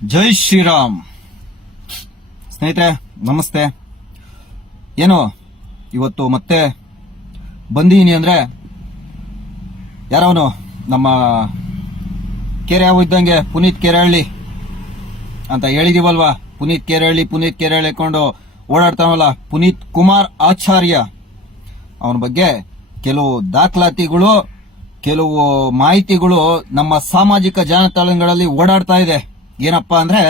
ಜೈ ಶ್ರೀರಾಮ್. ಸ್ನೇಹಿತರೆ ನಮಸ್ತೆ. ಏನು ಇವತ್ತು ಮತ್ತೆ ಬಂದೀನಿ ಅಂದ್ರೆ ಯಾರವನು ನಮ್ಮ ಕೆರೆ ಇದ್ದಂಗೆ ಪುನೀತ್ ಕೆರೆಹಳ್ಳಿ ಅಂತ ಹೇಳಿದೀವಲ್ವಾ. ಪುನೀತ್ ಕೆರೆಹಳ್ಳಿ ಕೊಂಡು ಓಡಾಡ್ತಾವಲ್ಲ ಪುನೀತ್ ಕುಮಾರ್ ಆಚಾರ್ಯ. ಅವನ ಬಗ್ಗೆ ಕೆಲವು ದಾಖಲಾತಿಗಳು, ಕೆಲವು ಮಾಹಿತಿಗಳು ನಮ್ಮ ಸಾಮಾಜಿಕ ಜಾಲತಾಣಗಳಲ್ಲಿ ಓಡಾಡ್ತಾ ಇದೆ. ಏನಪ್ಪಾ ಅಂದ್ರೆ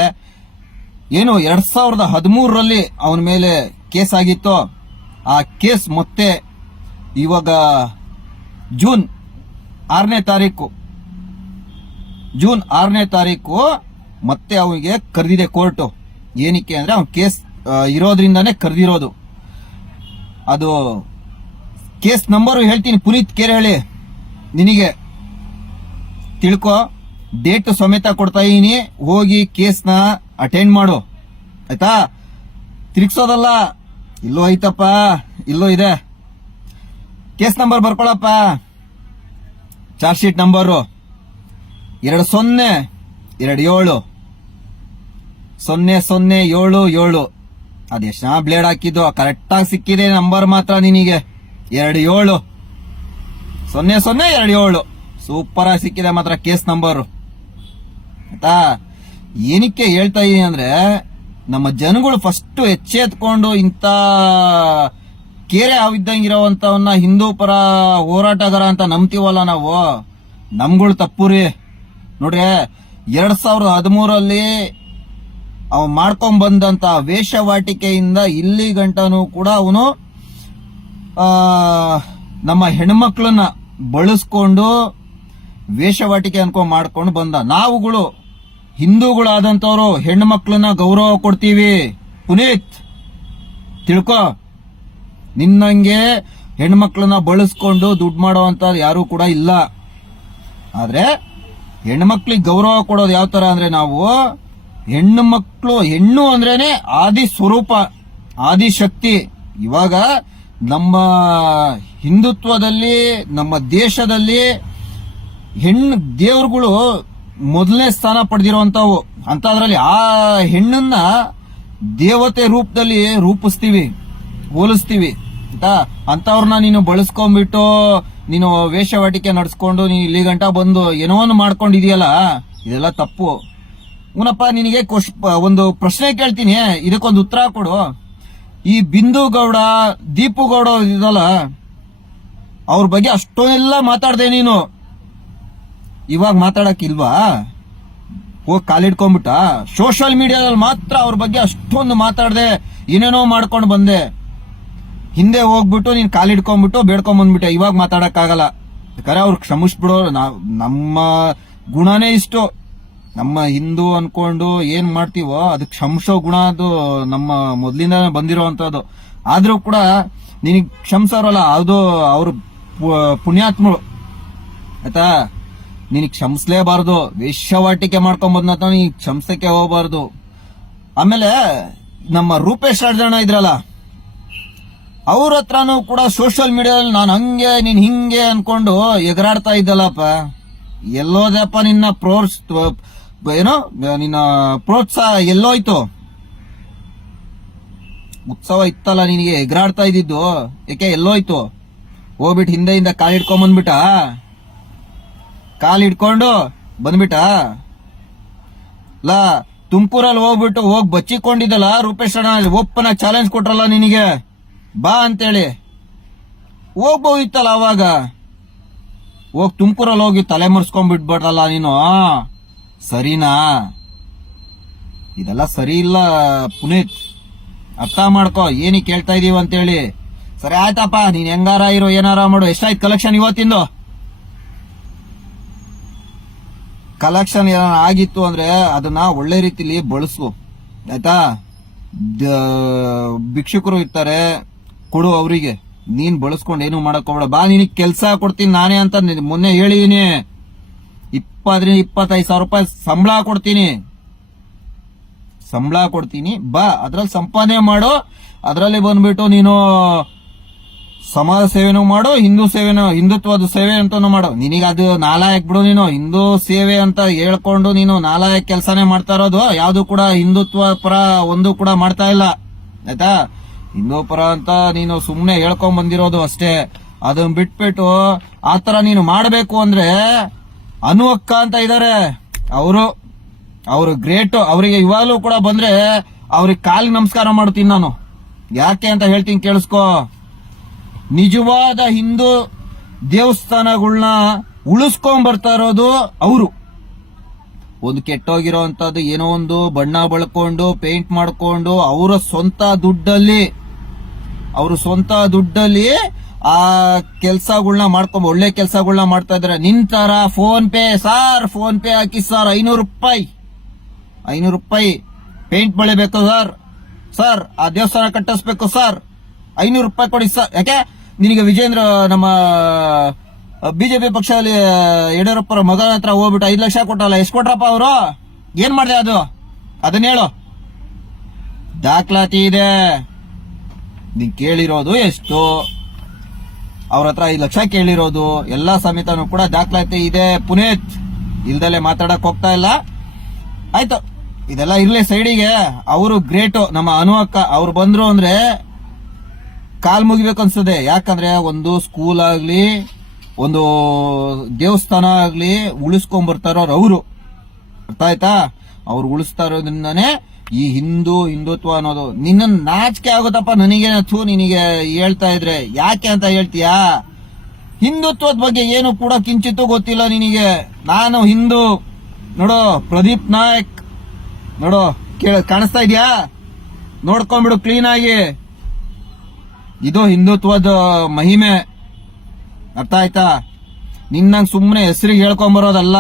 ಏನು 2013ರಲ್ಲಿ ಅವನ ಮೇಲೆ ಕೇಸ್ ಆಗಿತ್ತು. ಆ ಕೇಸ್ ಮತ್ತೆ ಇವಾಗ ಜೂನ್ 6ನೇ ತಾರೀಕು ಮತ್ತೆ ಅವನಿಗೆ ಕರೆದಿದೆ ಕೋರ್ಟು. ಏನಕ್ಕೆ ಅಂದ್ರೆ ಅವನ ಕೇಸ್ ಇರೋದ್ರಿಂದಾನೇ ಕರೆದಿರೋದು. ಅದು ಕೇಸ್ ನಂಬರು ಹೇಳ್ತೀನಿ, ಪುನೀತ್ ಕೆರೆಹಳ್ಳಿ ನಿನಗೆ ತಿಳ್ಕೊ. ಡೇಟ್ ಸಮೇತ ಕೊಡ್ತಾ ಇದೀನಿ, ಹೋಗಿ ಕೇಸ್ನ ಅಟೆಂಡ್ ಮಾಡು ಆಯ್ತಾ. ತಿರ್ಗ್ಸೋದಲ್ಲ. ಇಲ್ಲೋ ಐತಪ್ಪ, ಇಲ್ಲೋ ಇದೆ ಕೇಸ್ ನಂಬರ್. ಬರ್ಕೊಳಪ್ಪ. ಚಾರ್ಜ್ ಶೀಟ್ ನಂಬರು 2027 ಅದೆಷ್ಟ ಬ್ಲೇಡ್ ಹಾಕಿದ್ದು ಕರೆಕ್ಟಾಗಿ ಸಿಕ್ಕಿದೆ. ನಂಬರ್ ಮಾತ್ರ ನಿನಗೆ 2027 ಸೂಪರ್ ಆಗಿ ಸಿಕ್ಕಿದೆ ಮಾತ್ರ ಕೇಸ್ ನಂಬರ್ ಆಯ್ತಾ. ಏನಕ್ಕೆ ಹೇಳ್ತಾ ಇದೀನಿ ಅಂದ್ರೆ ನಮ್ಮ ಜನಗಳು ಫಸ್ಟ್ ಎಚ್ಚೆತ್ಕೊಂಡು ಇಂಥ ಕೆರೆ ಹಾವಿದ್ದಂಗಿರೋವಂಥವನ್ನ ಹಿಂದೂ ಪರ ಹೋರಾಟಗಾರ ಅಂತ ನಂಬ್ತೀವಲ್ಲ ನಾವು, ನಮ್ಗಳು ತಪ್ಪು ರೀ. ನೋಡ್ರಿ 2013ರಲ್ಲಿ ಅವ ಮಾಡ್ಕೊಂಡ್ ಬಂದಂತ ವೇಷವಾಟಿಕೆಯಿಂದ ಇಲ್ಲಿ ಗಂಟನೂ ಕೂಡ ಅವನು ನಮ್ಮ ಹೆಣ್ಮಕ್ಳನ್ನ ಬಳಸ್ಕೊಂಡು ವೇಷವಾಟಿಕೆ ಅನ್ಕೊಂಡ್ ಮಾಡ್ಕೊಂಡು ಬಂದ. ನಾವುಗಳು ಹಿಂದೂಗಳಾದಂತವ್ರು ಹೆಣ್ಣು ಮಕ್ಕಳನ್ನ ಗೌರವ ಕೊಡ್ತೀವಿ. ಪುನೀತ್ ತಿಳ್ಕೊ, ನಿನ್ನಂಗೆ ಹೆಣ್ಮಕ್ಳನ್ನ ಬಳಸ್ಕೊಂಡು ದುಡ್ಡು ಮಾಡುವಂತ ಯಾರು ಕೂಡ ಇಲ್ಲ. ಆದ್ರೆ ಹೆಣ್ಮಕ್ಳಿಗೆ ಗೌರವ ಕೊಡೋದು ಯಾವ ತರ ಅಂದ್ರೆ, ನಾವು ಹೆಣ್ಣು ಅಂದ್ರೇನೆ ಆದಿ ಸ್ವರೂಪ, ಆದಿಶಕ್ತಿ. ಇವಾಗ ನಮ್ಮ ಹಿಂದುತ್ವದಲ್ಲಿ, ನಮ್ಮ ದೇಶದಲ್ಲಿ ಹೆಣ್ಣು ದೇವರುಗಳು ಮೊದಲನೇ ಸ್ಥಾನ ಪಡೆದಿರುವಂತವು. ಅಂತದ್ರಲ್ಲಿ ಆ ಹೆಣ್ಣನ್ನ ದೇವತೆ ರೂಪದಲ್ಲಿ ರೂಪಿಸ್ತೀವಿ, ಹೋಲಿಸ್ತೀವಿ ಆಯ್ತಾ. ಅಂತವ್ರನ್ನ ನೀನು ಬಳಸ್ಕೊಂಡ್ಬಿಟ್ಟು ನೀನು ವೇಷವಾಟಿಕೆ ನಡ್ಸ್ಕೊಂಡು ನೀನು ಇಲ್ಲಿ ಗಂಟ ಬಂದು ಏನೋ ಒಂದು ಮಾಡ್ಕೊಂಡಿದೀಯಲ್ಲ, ಇದೆಲ್ಲ ತಪ್ಪು. ಉನಪ್ಪ, ನಿನಗೆ ಒಂದು ಪ್ರಶ್ನೆ ಕೇಳ್ತೀನಿ, ಇದಕ್ಕೊಂದು ಉತ್ತರ ಕೊಡು. ಈ ಬಿಂದು ಗೌಡ, ದೀಪು ಗೌಡ ಇದಲ್ಲ, ಅವ್ರ ಬಗ್ಗೆ ಅಷ್ಟೊಂದೆಲ್ಲ ಮಾತಾಡ್ದೆ ನೀನು. ಇವಾಗ ಮಾತಾಡಕ್ಕಿಲ್ವಾ? ಹೋಗಿ ಕಾಲಿಡ್ಕೊಂಡ್ಬಿಟ್ಟ. ಸೋಷಿಯಲ್ ಮೀಡಿಯಾದಲ್ಲಿ ಮಾತ್ರ ಅವ್ರ ಬಗ್ಗೆ ಅಷ್ಟೊಂದು ಮಾತಾಡ್ದೆ, ಏನೇನೋ ಮಾಡ್ಕೊಂಡು ಬಂದೆ. ಹಿಂದೆ ಹೋಗ್ಬಿಟ್ಟು ನೀನ್ ಕಾಲಿಡ್ಕೊಂಡ್ಬಿಟ್ಟು ಬೇಡ್ಕೊಂಡ್ ಬಂದ್ಬಿಟ್ಟೆ. ಇವಾಗ ಮಾತಾಡಕ್ಕಾಗಲ್ಲ. ಯಾಕಂದ್ರೆ ಅವ್ರು ಕ್ಷಮಿಸ್ಬಿಡೋ. ನಮ್ಮ ಗುಣನೇ ಇಷ್ಟು. ನಮ್ಮ ಹಿಂದೂ ಅನ್ಕೊಂಡು ಏನ್ ಮಾಡ್ತೀವೋ ಅದು ಕ್ಷಮಿಸೋ ಗುಣ, ಅದು ನಮ್ಮ ಮೊದ್ಲಿಂದ ಬಂದಿರೋವಂಥದ್ದು. ಆದ್ರೂ ಕೂಡ ನಿನಗ್ ಕ್ಷಮಿಸೋರಲ್ಲ, ಅದು ಅವ್ರು ಪುಣ್ಯಾತ್ಮರು ಆಯ್ತಾ. ನಿನಗ್ ಕ್ಷಮಿಸ್ಲೇಬಾರ್ದು. ವೇಷವಾಟಿಕೆ ಮಾಡ್ಕೊಂಡ್ ಬಂದ ನೀನ್ ಕ್ಷಮಿಸಕ್ಕೆ ಹೋಗಬಾರ್ದು. ಆಮೇಲೆ ನಮ್ಮ ರೂಪೇಶ್ ರಾಜಣ್ಣ ಇದ್ರಲ್ಲ, ಅವ್ರ ಹತ್ರನೂ ಕೂಡ ಸೋಷಿಯಲ್ ಮೀಡಿಯಾದಲ್ಲಿ ನಾನು ಹಂಗೆ ನೀನ್ ಹಿಂಗೆ ಅನ್ಕೊಂಡು ಎಗರಾಡ್ತಾ ಇದ್ದಲ್ಲಪ್ಪ. ಎಲ್ಲೋದಪ್ಪ ನಿನ್ನ ನಿನ್ನ ಪ್ರೋತ್ಸಾಹ ಎಲ್ಲೋಯ್ತು? ಉತ್ಸವ ಇತ್ತಲ್ಲ ನಿನಗೆ ಎಗರಾಡ್ತಾ ಇದ್ದಿದ್ದು, ಯಾಕೆ ಎಲ್ಲೋಯ್ತು? ಹೋಗ್ಬಿಟ್ಟು ಹಿಂದೆಯಿಂದ ಕಾಲಿಡ್ಕೊಂಡ್ ಬಂದ್ಬಿಟ್ಟ, ಕಾಲಿಡ್ಕೊಂಡು ಬಂದ್ಬಿಟ್ಟ. ಲಾ ತುಮಕೂರಲ್ಲಿ ಹೋಗ್ಬಿಟ್ಟು ಹೋಗಿ ಬಚ್ಚಿಕೊಂಡಿದ್ದಲ್ಲ ರೂಪೇಶ್ ಅಣ್ಣ, ಓಪನ್ ಆಗಿ ಚಾಲೆಂಜ್ ಕೊಟ್ರಲ್ಲ ನಿನಗೆ, ಬಾ ಅಂತೇಳಿ ಹೋಗ್ಬೋದಿತ್ತಲ್ಲ. ಅವಾಗ ಹೋಗಿ ತುಮಕೂರಲ್ಲಿ ಹೋಗಿ ತಲೆ ಮರ್ಸ್ಕೊಂಡ್ಬಿಟ್ಬಿಟ್ರಲ್ಲ ನೀನು. ಸರಿನಾ? ಇದೆಲ್ಲ ಸರಿ ಇಲ್ಲ ಪುನೀತ್, ಅರ್ಥ ಮಾಡ್ಕೋ ಏನಕ್ಕೆ ಕೇಳ್ತಾ ಇದೀವಿ ಅಂತೇಳಿ. ಸರಿ ಆಯ್ತಪ್ಪ, ನೀನ್ ಹೆಂಗಾರ ಇರೋ ಏನಾರ ಮಾಡು. ಎಷ್ಟಾಯ್ತು ಕಲೆಕ್ಷನ್ ಇವತ್ತಿಂದು? ಕಲೆಕ್ಷನ್ ಏನಾರ ಆಗಿತ್ತು ಅಂದ್ರೆ ಅದನ್ನ ಒಳ್ಳೆ ರೀತಿಲಿ ಬಳಸು ಆಯ್ತಾ. ಭಿಕ್ಷುಕರು ಇರ್ತಾರೆ, ಕೊಡು ಅವರಿಗೆ. ನೀನ್ ಬಳಸ್ಕೊಂಡು ಏನು ಮಾಡಕ್ ಹೋಗ್ಬೇಡ. ಬಾ, ನಿನಗೆ ಕೆಲಸ ಕೊಡ್ತೀನಿ ನಾನೇ ಅಂತ ಮೊನ್ನೆ ಹೇಳಿದೀನಿ. 20-25 ಸಾವಿರ ರೂಪಾಯಿ ಸಂಬಳ ಕೊಡ್ತೀನಿ. ಬಾ, ಅದ್ರಲ್ಲಿ ಸಂಪಾದನೆ ಮಾಡು. ಅದ್ರಲ್ಲಿ ಬಂದ್ಬಿಟ್ಟು ನೀನು ಸಮಾಜ ಸೇವೆನೂ ಮಾಡು, ಹಿಂದುತ್ವದ ಸೇವೆ ಅಂತಾನು ಮಾಡು. ನಿನಗೆ ಅದು ನಾಲಾಯಕ್ ಬಿಡು. ನೀನು ಹಿಂದೂ ಸೇವೆ ಅಂತ ಹೇಳ್ಕೊಂಡು ನೀನು ನಾಲಾಯಕ್ ಕೆಲಸನೇ ಮಾಡ್ತಾ ಇರೋದು. ಯಾವ್ದು ಕೂಡ ಹಿಂದುತ್ವ ಪರ ಒಂದು ಕೂಡ ಮಾಡ್ತಾ ಇಲ್ಲ, ಆಯ್ತಾ? ಹಿಂದೂ ಪರ ಅಂತ ನೀನು ಸುಮ್ನೆ ಹೇಳ್ಕೊಂಡ್ ಬಂದಿರೋದು ಅಷ್ಟೇ. ಅದನ್ನ ಬಿಟ್ಬಿಟ್ಟು ಆತರ ನೀನು ಮಾಡಬೇಕು ಅಂದ್ರೆ ಅನು ಅಕ್ಕ ಅಂತ ಇದಾರೆ, ಅವರು ಗ್ರೇಟ್. ಅವರಿಗೆ ಇವಾಗಲೂ ಕೂಡ ಬಂದ್ರೆ ಅವ್ರಿಗೆ ಕಾಲಿಗೆ ನಮಸ್ಕಾರ ಮಾಡ್ತೀನಿ ನಾನು. ಯಾಕೆ ಅಂತ ಹೇಳ್ತೀನಿ, ಕೇಳಿಸ್ಕೋ. ನಿಜವಾದ ಹಿಂದೂ ದೇವಸ್ಥಾನಗಳನ್ನ ಉಳಿಸ್ಕೊಂಡ್ ಬರ್ತಾ ಇರೋದು ಅವರು. ಒಂದು ಕೆಟ್ಟೋಗಿರೋ ಅಂತದ್ದು ಏನೋ ಒಂದು ಬಣ್ಣ ಬಳ್ಕೊಂಡು ಪೇಂಟ್ ಮಾಡ್ಕೊಂಡು ಅವರ ಸ್ವಂತ ದುಡ್ಡಲ್ಲಿ ಆ ಕೆಲ್ಸಗಳನ್ನ ಮಾಡ್ಕೊಂಡ್ ಒಳ್ಳೆ ಕೆಲ್ಸಗಳನ್ನ ಮಾಡ್ತಾ ಇದಾರೆ. ನಿಂತರ ಫೋನ್ ಪೇ ಹಾಕಿ ಸರ್, 500 ರೂಪಾಯಿ ಪೇಂಟ್ ಬಳಿಬೇಕು ಸರ್ ಆ ದೇವಸ್ಥಾನ ಕಟ್ಟಿಸ್ಬೇಕು ಸರ್, 500 ರೂಪಾಯಿ ಕೊಡಿ ಸರ್. ಯಾಕೆ ನಿನಗೆ ವಿಜೇಂದ್ರ ನಮ್ಮ ಬಿಜೆಪಿ ಪಕ್ಷದಲ್ಲಿ ಯಡಿಯೂರಪ್ಪರ ಮಗನ ಹತ್ರ ಹೋಗ್ಬಿಟ್ಟು 5 ಲಕ್ಷ ಕೊಟ್ಟಲ್ಲ, ಎಷ್ಟು ಕೊಟ್ರಪ್ಪ ಅವರು? ಏನ್ ಮಾಡಿದೆ ಅದನ್ನ ಹೇಳು. ದಾಖಲಾತಿ ಇದೆ, ನೀನ್ ಕೇಳಿರೋದು ಎಷ್ಟು, ಅವ್ರ ಹತ್ರ 5 ಲಕ್ಷ ಕೇಳಿರೋದು ಎಲ್ಲಾ ಸಮೇತನೂ ಕೂಡ ದಾಖಲಾತಿ ಇದೆ. ಪುನೀತ್ ಇಲ್ದಲೆ ಮಾತಾಡಕ್ ಹೋಗ್ತಾ ಇಲ್ಲ, ಆಯ್ತು. ಇದೆಲ್ಲ ಇರ್ಲಿ ಸೈಡಿಗೆ. ಅವರು ಗ್ರೇಟು, ನಮ್ಮ ಅನು ಅಕ್ಕ. ಅವ್ರು ಬಂದ್ರು ಅಂದ್ರೆ ಕಾಲ್ ಮುಗಿಬೇಕು ಅನ್ಸ್ತದೆ. ಯಾಕಂದ್ರೆ ಒಂದು ಸ್ಕೂಲ್ ಆಗ್ಲಿ ಒಂದು ದೇವಸ್ಥಾನ ಆಗ್ಲಿ ಉಳಿಸ್ಕೊಂಡ್ ಬರ್ತಾರೋರು ಅವರು, ಅರ್ಥ ಆಯ್ತಾ? ಅವ್ರು ಉಳಿಸ್ತಾ ಇರೋದ್ರಿಂದಾನೇ ಈ ಹಿಂದುತ್ವ ಅನ್ನೋದು. ನಿನ್ನ ನಾಚಿಕೆ ಆಗುತ್ತಪ್ಪ ನನಗೆ ನಿನಗೆ ಹೇಳ್ತಾ ಇದ್ರೆ. ಯಾಕೆ ಅಂತ ಹೇಳ್ತೀಯಾ? ಹಿಂದುತ್ವದ ಬಗ್ಗೆ ಏನು ಕೂಡ ಕಿಂಚಿತ್ತೂ ಗೊತ್ತಿಲ್ಲ ನಿನಗೆ. ನಾನು ಹಿಂದೂ ನೋಡು, ಪ್ರದೀಪ್ ನಾಯಕ್ ನೋಡು, ಕಾಣಿಸ್ತಾ ಇದೆಯಾ? ನೋಡ್ಕೊಂಡ್ಬಿಡು ಕ್ಲೀನ್ ಆಗಿ. ಇದು ಹಿಂದುತ್ವದ ಮಹಿಮೆ, ಅರ್ಥ ಆಯ್ತಾ? ನಿನ್ನಂಗ್ ಸುಮ್ಮನೆ ಹೆಸರಿಗೆ ಹೇಳ್ಕೊಂಬರೋದಲ್ಲ.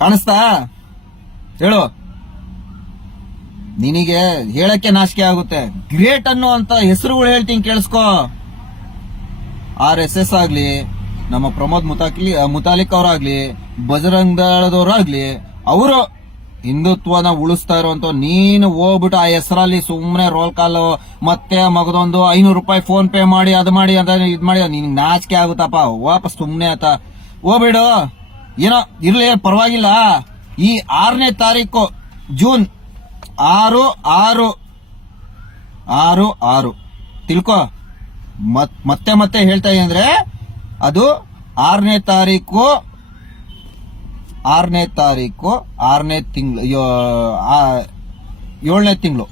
ಕಾಣಿಸ್ತಾ? ಹೇಳು. ನಿನಗೆ ಹೇಳಕ್ಕೆ ನಾಚಿಕೆ ಆಗುತ್ತೆ. ಗ್ರೇಟ್ ಅನ್ನೋ ಅಂತ ಹೆಸರುಗಳು ಹೇಳ್ತೀನಿ, ಕೇಳಿಸ್ಕೋ. RSS ಆಗ್ಲಿ, ನಮ್ಮ ಪ್ರಮೋದ್ ಮುತಾಲಿಕ್ ಅವರಾಗ್ಲಿ, ಬಜರಂಗ್ ದಳದವರಾಗ್ಲಿ, ಅವರು ಹಿಂದುತ್ವನ ಉಳಿಸ್ತಾ ಇರುವಂತ. ನೀನು ಹೋಗ್ಬಿಟ್ಟು ಆ ಹೆಸರಲ್ಲಿ ಸುಮ್ಮನೆ ರೋಲ್ ಕಾಲ್ ಮತ್ತೆ ಮಗದೊಂದು 500 ರೂಪಾಯಿ ಫೋನ್ ಪೇ ಮಾಡಿ ಅದು ಮಾಡಿ ಅಂತ ಇದ್ ಮಾಡಿ ನಿನ್ ನಾಚಿಕೆ ಆಗುತ್ತಪ್ಪ. ವಾಪಸ್ ಸುಮ್ಮನೆ ಆತ ಹೋಗ್ಬಿಡು. ಏನೋ ಇರ್ಲಿ, ಪರವಾಗಿಲ್ಲ. ಈ 6ನೇ ತಾರೀಕು ಜೂನ್ 6 ತಿಳ್ಕೊ. ಮತ್ತೆ ಹೇಳ್ತಾ ಅಂದ್ರೆ ಅದು 6ನೇ ತಾರೀಕು 6ನೇ ತಿಂಗಳು 7ನೇ ತಿಂಗಳು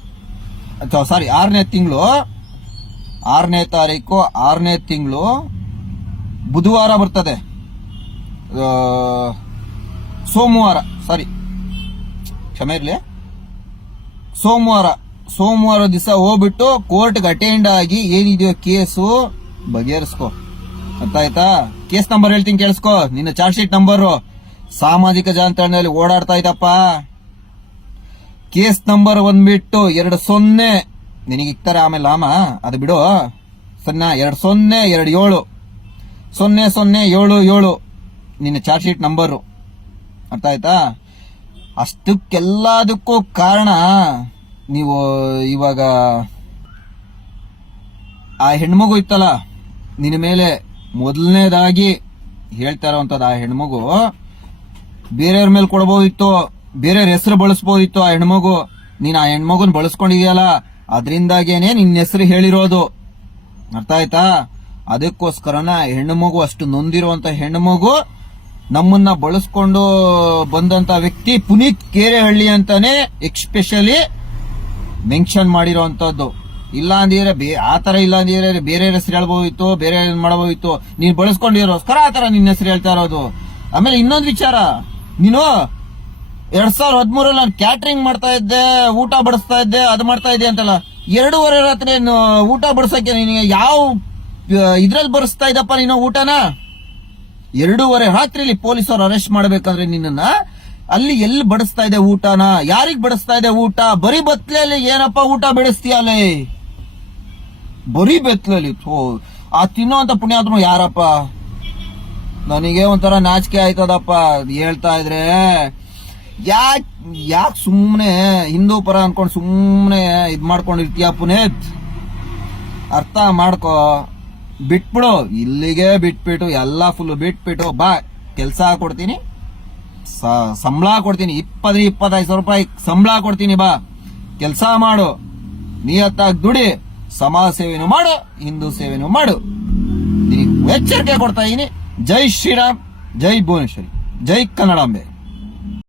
ಸಾರಿ 6ನೇ ತಿಂಗಳು 6ನೇ ತಾರೀಕು 6ನೇ ತಿಂಗಳು ಬುಧವಾರ ಬರ್ತದೆ. ಸೋಮವಾರ, ಸಾರಿ ಕ್ಷಮೆ ಇರ್ಲಿ, ಸೋಮವಾರ ದಿವಸ ಹೋಗ್ಬಿಟ್ಟು ಕೋರ್ಟ್ಗೆ ಅಟೆಂಡ್ ಆಗಿ ಏನಿದೆಯೋ ಕೇಸು ಬಗೆಹರಿಸ್ಕೊ. ಅರ್ಥ ಆಯ್ತಾ? ಕೇಸ್ ನಂಬರ್ ಹೇಳ್ತೀನಿ, ಕೇಳಿಸ್ಕೊ. ನಿನ್ನ ಚಾರ್ಜ್ ಶೀಟ್ ನಂಬರ್ ಸಾಮಾಜಿಕ ಜಾಲತಾಣದಲ್ಲಿ ಓಡಾಡ್ತಾ ಇದ್ದಪ್ಪ. ಕೇಸ್ ನಂಬರ್ ಬಂದ್ಬಿಟ್ಟು 20 ನಿನಗೆ ಇಕ್ತಾರೆ ಆಮೇಲೆ ಅದು ಬಿಡು. 2027 0077 ನಿನ್ನ ಚಾರ್ಜ್ ಶೀಟ್ ನಂಬರು. ಅರ್ಥ ಆಯ್ತಾ? ಅಷ್ಟಕ್ಕೆಲ್ಲದಕ್ಕೂ ಕಾರಣ ನೀವು ಇವಾಗ ಆ ಹೆಣ್ಮಗು ಇತ್ತಲ್ಲ ನಿನ್ನ ಮೇಲೆ ಮೊದಲನೇದಾಗಿ ಹೇಳ್ತಾ ಇರೋವಂಥದ್ದು. ಆ ಹೆಣ್ಮಗು ಬೇರೆಯವ್ರ ಮೇಲೆ ಕೊಡಬಹುದಿತ್ತು, ಬೇರೆಯವ್ರ ಹೆಸರು ಬಳಸಬಹುದಿತ್ತು. ಆ ಹೆಣ್ಮಗು, ನೀನ್ ಆ ಹೆಣ್ಮಗುನ್ ಬಳಸ್ಕೊಂಡಿದ್ಯಲ್ಲ, ಅದರಿಂದಾಗೇನೆ ನಿನ್ನ ಹೆಸರು ಹೇಳಿರೋದು. ಅರ್ಥ ಆಯ್ತಾ? ಅದಕ್ಕೋಸ್ಕರನ ಹೆಣ್ಣುಮಗು, ಅಷ್ಟು ನೊಂದಿರುವಂತ ಹೆಣ್ಣುಮಗು, ನಮ್ಮನ್ನ ಬಳಸ್ಕೊಂಡು ಬಂದಂತ ವ್ಯಕ್ತಿ ಪುನೀತ್ ಕೇರೆಹಳ್ಳಿ ಅಂತಾನೆ ಎಕ್ಸ್ಪೆಷಲಿ ಮೆನ್ಷನ್ ಮಾಡಿರೋಂಥದ್ದು. ಇಲ್ಲ ಅಂದಿದ್ರೆ ಆತರ ಇಲ್ಲ ಅಂದಿದ್ರೆ ಬೇರೆ ಹೆಸರು ಹೇಳ್ಬೋದಿತ್ತು, ಬೇರೆ ಮಾಡಬಹುದಿತ್ತು. ನೀನ್ ಬಳಸ್ಕೊಂಡಿರೋಸ್ಕರ ಆತರ ನಿನ್ನ ಹೆಸರು ಹೇಳ್ತಾ ಇರೋದು. ಆಮೇಲೆ ಇನ್ನೊಂದು ವಿಚಾರ, ನೀನು 2013 ನಾನು ಕ್ಯಾಟ್ರಿಂಗ್ ಮಾಡ್ತಾ ಇದ್ದೆ, ಊಟ ಬಡಿಸ್ತಾ ಇದ್ದೆ, ಅದು ಮಾಡ್ತಾ ಇದ್ದೆ ಅಂತಲ್ಲ. 2:30 ರಾತ್ರಿ ಊಟ ಬಡಿಸಕ್ಕೆ ನಿನಗೆ ಯಾವ ಇದ್ರಲ್ಲಿ ಬಡಿಸ್ತಾ ಇದ್ದಪ್ಪ ನೀನು ಊಟನ? 2:30 ರಾತ್ರಿಲಿ ಪೊಲೀಸರು ಅರೆಸ್ಟ್ ಮಾಡ್ಬೇಕಂದ್ರೆ ನಿನ್ನ ಅಲ್ಲಿ ಎಲ್ಲಿ ಬಡಿಸ್ತಾ ಇದೆ ಊಟನ? ಯಾರಿಗ್ ಬಡಿಸ್ತಾ ಇದೆ ಊಟ? ಬರೀ ಬತ್ಲಲ್ಲಿ ಏನಪ್ಪ ಊಟ ಬೆಳೆಸ್ತೀಯಲ್ಲೇ? ಬರೀ ಬೆತ್ಲಲ್ಲಿ ಆ ತಿನ್ನೋಂತ ಪುಣ್ಯಾತ್ಮ ಯಾರಪ್ಪ? ನನಗೆ ಒಂಥರ ನಾಚಿಕೆ ಆಯ್ತದಪ್ಪ ಹೇಳ್ತಾ ಇದ್ರೆ. ಯಾಕೆ ಸುಮ್ಮನೆ ಹಿಂದೂ ಪರ ಅನ್ಕೊಂಡು ಸುಮ್ಮನೆ ಇದ್ ಮಾಡ್ಕೊಂಡಿರ್ತೀಯ ಪುನೀತ್? ಅರ್ಥ ಮಾಡ್ಕೋ. ಬಿಟ್ಬಿಡು, ಇಲ್ಲಿಗೆ ಬಿಟ್ಬಿಟ್ಟು ಎಲ್ಲ ಫುಲ್ ಬಿಟ್ಬಿಟ್ಟು ಬಾ, ಕೆಲಸ ಕೊಡ್ತೀನಿ, ಸಂಬಳ ಕೊಡ್ತೀನಿ, 20-25 ರೂಪಾಯಿ ಸಂಬಳ ಕೊಡ್ತೀನಿ, ಬಾ ಕೆಲಸ ಮಾಡು, ನಿಯತ್ತಾಗಿ ದುಡಿ, ಸಮಾಜ ಸೇವೆನೂ ಮಾಡು, ಹಿಂದೂ ಸೇವೆನೂ ಮಾಡು. ನಿನಗೆ ಎಚ್ಚರಿಕೆ ಕೊಡ್ತಾ ಇದೀನಿ. ಜೈ ಶ್ರೀರಾಮ್, ಜೈ ಭುವನೇಶ್ವರಿ, ಜೈ ಕನ್ನಡಾಂಬೆ.